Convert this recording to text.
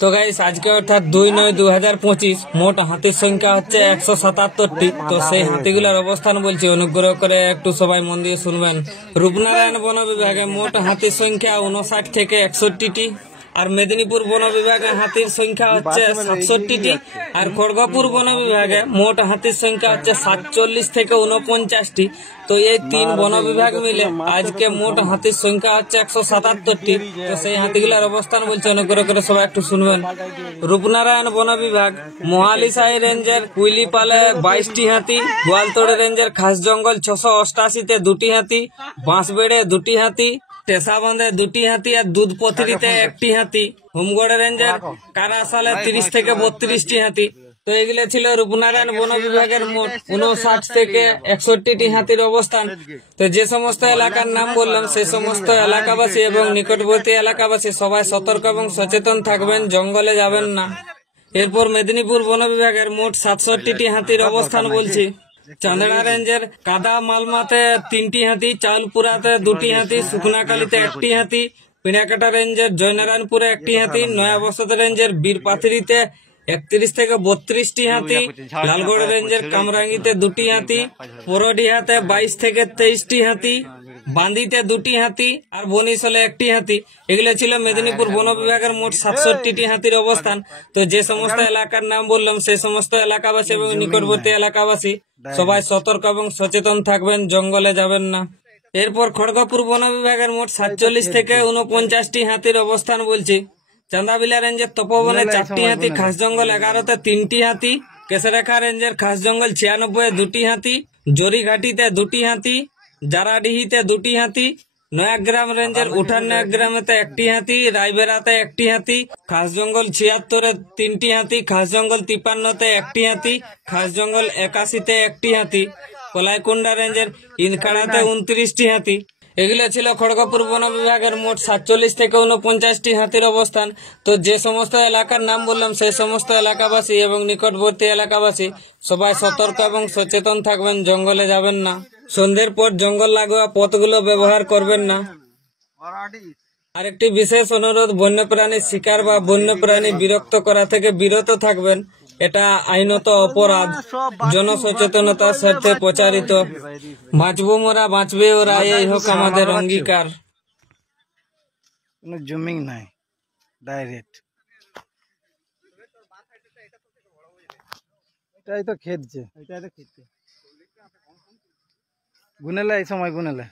তো গাইস আজকে অর্থাৎ 2/9/2025 মোট হাতির সংখ্যা হচ্ছে 177টি। তো সেই হাতিগুলোর অবস্থান বলছি, অনুগ্রহ করে একটু সবাই মন দিয়ে শুনবেন। রূপনারায়ণ বন বিভাগে মোট হাতির সংখ্যা 59 থেকে 61টি, আর মেদিনীপুর বন বিভাগে হাতির সংখ্যা হচ্ছে 67টি, আর খড়গপুর বন বিভাগে মোট হাতির সংখ্যা হচ্ছে 47 থেকে 49টি। তো এই তিন বন বিভাগ মিলে আজকে মোট হাতির সংখ্যা হচ্ছে 177টি। তো সেই হাতিগুলোর অবস্থান বলছে, অনুগ্রহ করে সবাই একটু শুনবেন। রূপনারায়ণ বন বিভাগ মহালিসাই রেঞ্জের কুইলিপালে 22টি হাতি, গোয়ালতোড় রেঞ্জের খাস জঙ্গল 688-তে 2টি হাতি, বাঁশবেড়ে 2টি হাতি, তেসাবন্ধে 2টি হাতি, আর দুধপথরিতে 1টি হাতি, হোমগড় রেঞ্জের কারাসালে 30 থেকে 32টি হাতি। তো এগুলো ছিল রূপনারায়ণ বন বিভাগের মোট 59 থেকে 61টি হাতির অবস্থান। তো যে সমস্ত এলাকার নাম বললাম সেই সমস্ত এলাকাবাসী এবং নিকটবর্তী এলাকাবাসী সবাই সতর্ক এবং সচেতন থাকবেন, জঙ্গলে যাবেন না। এরপর মেদিনীপুর বন বিভাগের মোট 67টি হাতির অবস্থান বলছি। চান্দড়া রেঞ্জের কাদা মালমাতে 3টি হাতি, চাউলপুরাতে 2টি হাতি, শুকনাকালীতে 1টি হাতি, পিনাকাটা রেঞ্জের জয়নারায়ণপুরে 1টি হাতি, নয়াবসত রেঞ্জের বীরপাথরিতে 31 থেকে 32টি হাতি, লালগড় রেঞ্জের কামরাঙ্গিতে 2টি হাতি, পরডিহাতে 22 থেকে 23টি হাতি, বান্দিতে 2টি হাতি, আর বনিশলে 1টি হাতি। এগুলো ছিল মেদিনীপুর বন বিভাগের মোট 67টি হাতির অবস্থান। তো যে সমস্ত এলাকার নাম বললাম সেই সমস্ত এলাকাবাসী এবং নিকটবর্তী এলাকাবাসী সবাই সতর্ক এবং সচেতন থাকবেন, জঙ্গলে যাবেন না। এরপর খড়গপুর বন বিভাগের মোট 47 থেকে 49টি হাতির অবস্থান বলছি। চান্দাবিলা রেঞ্জের তপবনে 4টি হাতি, খাস জঙ্গল 11-তে 3টি হাতি, কেশরেখা রেঞ্জের খাস জঙ্গল 96-এ 2টি হাতি, জরিঘাটিতে 2টি হাতি, জারাডিহিতে 2টি হাতি, নয়াগ্রাম রেঞ্জের উঠান নয়াগ্রামেতে 1টি হাতি, রায়বেড়াতে 1টি হাতি, খাস জঙ্গল 76-এ 3টি হাতি, খাস জঙ্গল 53-তে 1টি হাতি, খাস জঙ্গল 81-তে 1টি হাতি, কলাইকুণ্ডা রেঞ্জের ইনখাড়াতে 29টি হাতি। এগুলো ছিল খড়গপুর বন বিভাগের মোট 47 থেকে 49টি হাতির অবস্থান। তো যে সমস্ত এলাকার নাম বললাম সেই সমস্ত এলাকাবাসী এবং নিকটবর্তী এলাকাবাসী সবাই সতর্ক এবং সচেতন থাকবেন, জঙ্গলে যাবেন না। সন্ধ্যের পর জঙ্গল লাগোয়া পথগুলো ব্যবহার করবেন না। আরেকটি বিশেষ অনুরোধ, বন্যপ্রাণী শিকার বা বন্যপ্রাণী বিরক্ত করা থেকে বিরত থাকবেন। এটা আইনত অপরাধ। জনসচেতনতার স্বার্থে প্রচারিত। বাঁচবো মোরা, বাঁচবে ওরা, এই হোক আমাদের অঙ্গীকার। কোনো জুমিং নাই, ডাইরেক্ট। এটাই তো খেতছে, গুনেলে এই সময় গুনেলে